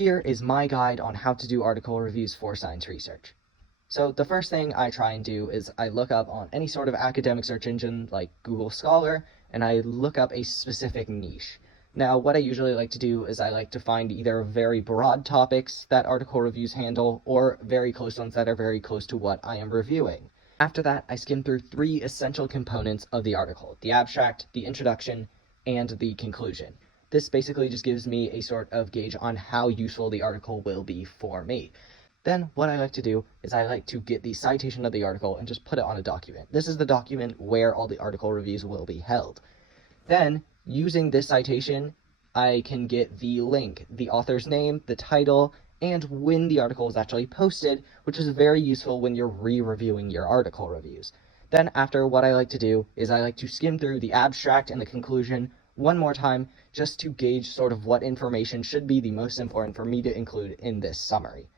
here is my guide on how to do article reviews for science research. So the first thing I try and do is I look up on any sort of academic search engine like Google Scholar, and I look up a specific niche. Now, what I usually like to do is I like to find either very broad topics that article reviews handle, or very close ones that are very close to what I am reviewing. After that, I skim through 3 essential components of the article: the abstract, the introduction, and the conclusion. This basically just gives me a sort of gauge on how useful the article will be for me. Then what I like to do is I like to get the citation of the article and just put it on a document. This is the document where all the article reviews will be held. Then, using this citation, I can get the link, the author's name, the title, and when the article was actually posted, which is very useful when you're re-reviewing your article reviews. Then after, what I like to do is I like to skim through the abstract and the conclusion one more time, just to gauge sort of what information should be the most important for me to include in this summary.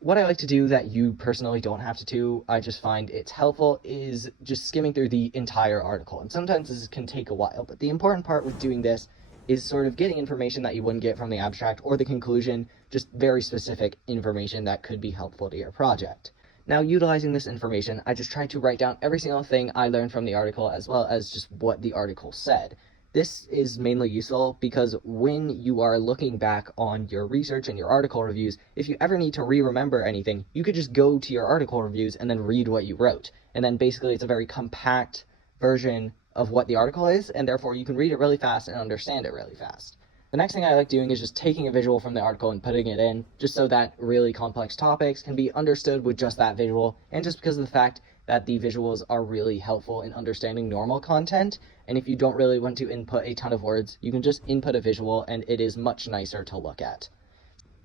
What I like to do that you personally don't have to do, I just find it's helpful, is just skimming through the entire article. And sometimes this can take a while, but the important part with doing this is sort of getting information that you wouldn't get from the abstract or the conclusion, just very specific information that could be helpful to your project. Now, utilizing this information, I just try to write down every single thing I learned from the article, as well as just what the article said. This is mainly useful because when you are looking back on your research and your article reviews, if you ever need to re-remember anything, you could just go to your article reviews and then read what you wrote. And then basically it's a very compact version of what the article is, and therefore you can read it really fast and understand it really fast. The next thing I like doing is just taking a visual from the article and putting it in, just so that really complex topics can be understood with just that visual, and just because of the fact that the visuals are really helpful in understanding normal content. And if you don't really want to input a ton of words, you can just input a visual and it is much nicer to look at.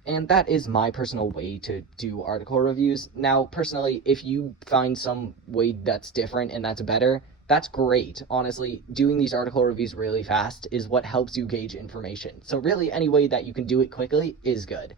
And that is my personal way to do article reviews. Now, personally, if you find some way that's different and that's better, that's great. Honestly, doing these article reviews really fast is what helps you gauge information. So really, any way that you can do it quickly is good.